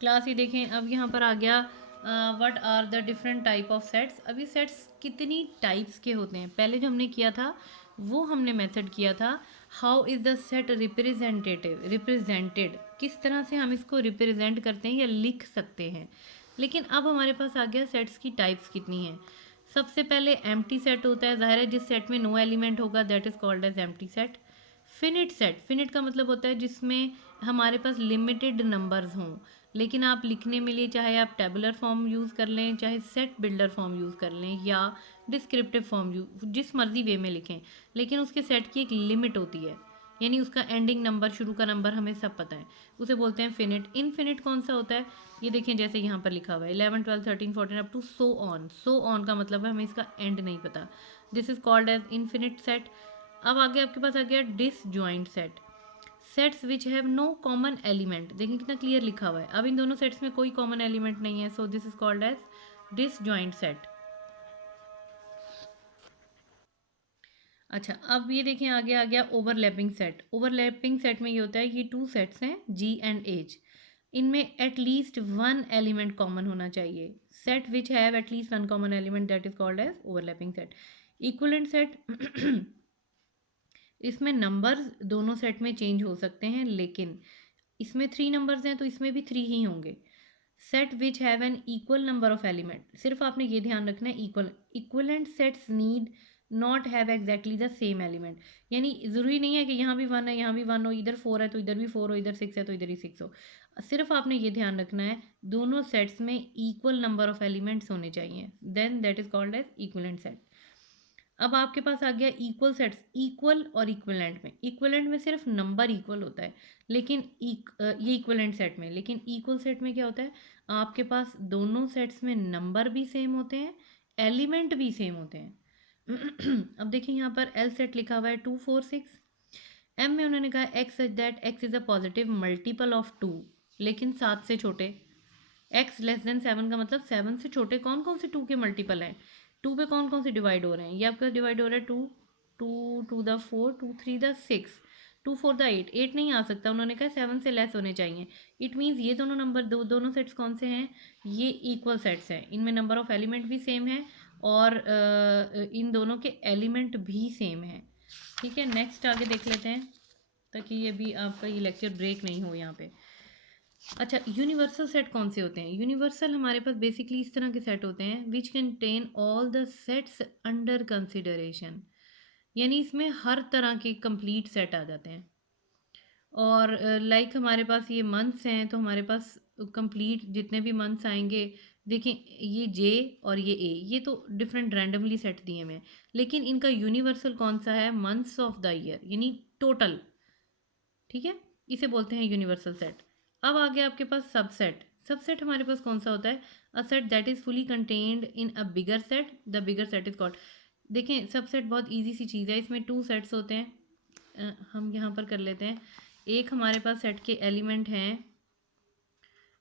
Class ये देखें, अब यहाँ पर आ गया what are the different type of sets. अभी सेट्स कितनी टाइप्स के होते हैं, पहले जो हमने किया था वो हमने मेथड किया था how is the set represented, किस तरह से हम इसको रिप्रेजेंट करते हैं या लिख सकते हैं। लेकिन अब हमारे पास आ गया सेट्स की टाइप्स कितनी हैं। सबसे पहले एम्प्टी सेट होता है, जाहिर है जिस सेट में नो एलिमेंट होगा that is called as empty set. Finite set, finite का मतलब होता है जिसमें हमारे पास लिमिटेड नंबर्स हों, लेकिन आप लिखने में लिए चाहे आप टेबुलर फॉर्म यूज़ कर लें, चाहे सेट बिल्डर फॉर्म यूज़ कर लें या डिस्क्रिप्टिव फॉर्म जिस मर्जी वे में लिखें, लेकिन उसके सेट की एक लिमिट होती है, यानी उसका एंडिंग नंबर, शुरू का नंबर हमें सब पता है, उसे बोलते हैं फिनिट। इनफिनिट कौन सा होता है, ये देखें जैसे यहाँ पर लिखा हुआ है 11 12 13 14 अप टू सो ऑन का मतलब है हमें इसका एंड नहीं पता, this is called as infinite set. अब आगे आपके पास आ गया disjoint set, sets which have no common element, देखिए कितना क्लियर लिखा हुआ है, अब इन दोनों सेट्स में कोई कॉमन एलिमेंट नहीं है, so this is called as disjoint set. अच्छा, अब ये देखें आगे आ गया ओवरलैपिंग सेट। ओवरलैपिंग सेट में ये होता है, ये टू सेट्स हैं जी एंड एच, इनमें एटलीस्ट वन एलिमेंट कॉमन होना चाहिए, set which have at least one common element that is called as overlapping set. Equivalent set इसमें नंबर्स दोनों सेट में चेंज हो सकते हैं, लेकिन इसमें 3 नंबर्स हैं तो इसमें भी 3 ही होंगे। Set which have an equal number of element, सिर्फ आपने ये ध्यान रखना है equal, equivalent sets need not have exactly the same element, यानी ज़रूरी नहीं है कि यहाँ भी 1 है यहाँ भी 1 हो, इधर 4 है तो इधर भी 4 हो, इधर 6 है तो इधर ही 6 हो। सिर्फ आपने ये ध्यान रखना है दोनों सेट्स में इक्वल नंबर ऑफ एलिमेंट्स होने चाहिए, then that is called as equivalent set. अब आपके पास आ गया इक्वल सेट्स, इक्वल और इक्वलेंट में, इक्वलेंट में सिर्फ नंबर इक्वल होता है, लेकिन ये इक्वलेंट सेट में, लेकिन इक्वल सेट में क्या होता है, आपके पास दोनों सेट्स में नंबर भी सेम होते हैं, एलिमेंट भी सेम होते हैं। अब देखिए यहाँ पर एल सेट लिखा हुआ है 2 4 6, एम में उन्होंने कहा x such that x is a positive multiple of 2, लेकिन 7 से छोटे, एक्स लेस देन 7 का मतलब 7 से छोटे कौन कौन से 2 के मल्टीपल हैं, 2 पे कौन कौन से डिवाइड हो रहे हैं, ये आपका डिवाइड हो रहा है 2 2 2 द 4 2 3 द 6 2 4 द 8, 8 नहीं आ सकता, उन्होंने कहा 7 से लेस होने चाहिए। इट मीन्स ये दोनों नंबर दोनों सेट्स कौन से हैं, ये इक्वल सेट्स हैं, इनमें नंबर ऑफ एलिमेंट भी सेम है और इन दोनों के एलिमेंट भी सेम है। ठीक है, नेक्स्ट आगे देख लेते हैं ताकि ये भी आपका ये लेक्चर ब्रेक नहीं हो यहाँ पे। अच्छा, यूनिवर्सल सेट कौन से होते हैं, यूनिवर्सल हमारे पास बेसिकली इस तरह के सेट होते हैं which contain all the sets under consideration, यानी इसमें हर तरह के कंप्लीट सेट आ जाते हैं। और लाइक हमारे पास ये मंथ्स हैं तो हमारे पास कंप्लीट जितने भी मंथ्स आएंगे, देखें ये जे और ये ए, ये तो डिफरेंट रैंडमली सेट दिए हुए हैं, लेकिन इनका यूनिवर्सल कौन सा है, मंथ्स ऑफ द ईयर, यानी टोटल। ठीक है, इसे बोलते हैं यूनिवर्सल सेट। अब आ गया आपके पास सबसेट, सबसेट हमारे पास कौन सा होता है, a set that is fully contained in a bigger set, the bigger set is called. देखें सबसेट बहुत इजी सी चीज़ है, इसमें 2 सेट्स होते हैं, हम यहाँ पर कर लेते हैं, एक हमारे पास सेट के एलिमेंट हैं,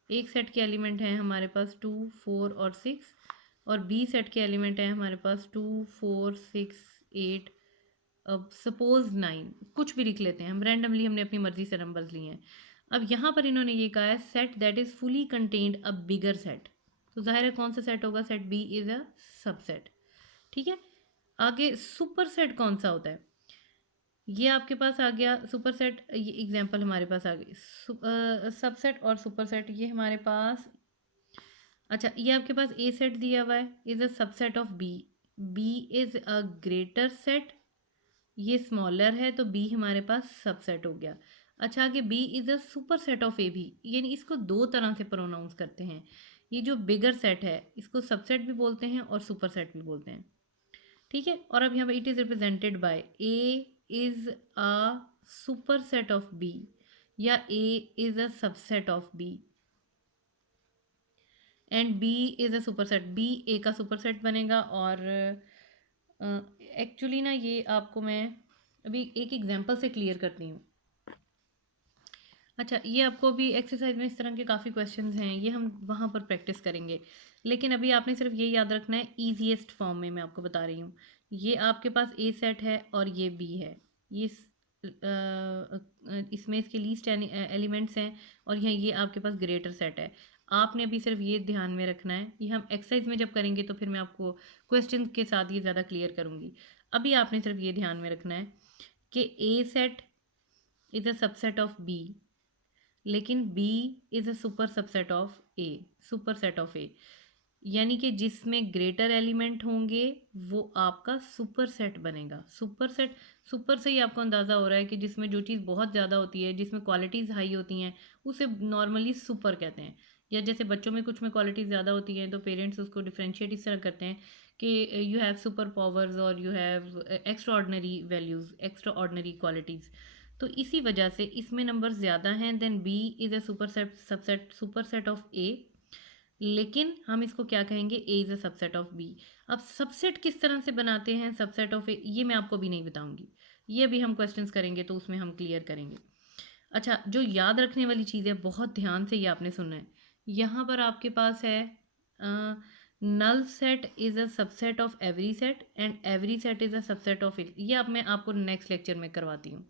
एक सेट के एलिमेंट हैं हमारे पास 2 4 और 6, और बी सेट के एलिमेंट हैं हमारे पास 2 4 6 8, अब सपोज 9, कुछ भी लिख लेते हैं हम रैंडमली, हमने अपनी मर्जी से नंबर्स लिए हैं। अब यहाँ पर इन्होंने ये कहा है set that is fully contained a bigger set, तो जाहिर है कौन सा सेट होगा, set B is a subset. ठीक है, आगे सुपर सेट कौन सा होता है, ये आपके पास आ गया सुपर सेट, ये एग्जांपल हमारे पास आ गई सबसेट और सुपर सेट, ये हमारे पास। अच्छा, ये आपके पास ए सेट दिया हुआ है is a subset of B, B is a greater set, ये स्मॉलर है तो बी हमारे पास सबसेट हो गया। अच्छा, आगे B is a superset of A भी, यानी इसको दो तरह से प्रोनाउंस करते हैं, ये जो बिगर सेट है इसको सबसेट भी बोलते हैं और सुपर सेट भी बोलते हैं। ठीक है, और अब यहाँ पे it is represented by A is a superset of B या A is a subset of B and B is a superset, B A का सुपर सेट बनेगा। और एक्चुअली ना ये आपको मैं अभी एक एग्जांपल से क्लियर करती हूँ। अच्छा, ये आपको भी एक्सरसाइज में इस तरह के काफ़ी क्वेश्चंस हैं, ये हम वहाँ पर प्रैक्टिस करेंगे, लेकिन अभी आपने सिर्फ ये याद रखना है ईजीएस्ट फॉर्म में मैं आपको बता रही हूँ। ये आपके पास ए सेट है और ये बी है, ये इसमें इसके लीस्ट एलिमेंट्स हैं और यहाँ ये आपके पास ग्रेटर सेट है। आपने अभी सिर्फ ये ध्यान में रखना है, ये हम एक्सरसाइज में जब करेंगे तो फिर मैं आपको क्वेश्चन के साथ ये ज़्यादा क्लियर करूँगी। अभी आपने सिर्फ ये ध्यान में रखना है कि A set is a subset of B, लेकिन B is a super subset of A, superset of A, यानी कि जिसमें ग्रेटर एलिमेंट होंगे वो आपका सुपर सेट बनेगा। सुपर सेट, सुपर से ही आपको अंदाज़ा हो रहा है कि जिसमें जो चीज़ बहुत ज़्यादा होती है, जिसमें क्वालिटीज़ हाई होती हैं, उसे नॉर्मली सुपर कहते हैं। या जैसे बच्चों में कुछ में क्वालिटीज़ ज़्यादा होती हैं तो पेरेंट्स उसको डिफ्रेंशिएट इस तरह करते हैं कि यू हैव सुपर पावर्स और you have extraordinary values, extraordinary qualities. तो इसी वजह से इसमें नंबर ज़्यादा हैं, then B is a superset of A, लेकिन हम इसको क्या कहेंगे, A is a subset of B. अब सबसेट किस तरह से बनाते हैं सबसेट ऑफ ए, ये मैं आपको भी नहीं बताऊंगी, ये भी हम क्वेश्चंस करेंगे तो उसमें हम क्लियर करेंगे। अच्छा, जो याद रखने वाली चीज़ है, बहुत ध्यान से ये आपने सुनना है। यहाँ पर आपके पास है null set is a subset of every set and every set is a subset of it. ये अब मैं आपको नेक्स्ट लेक्चर में करवाती हूँ।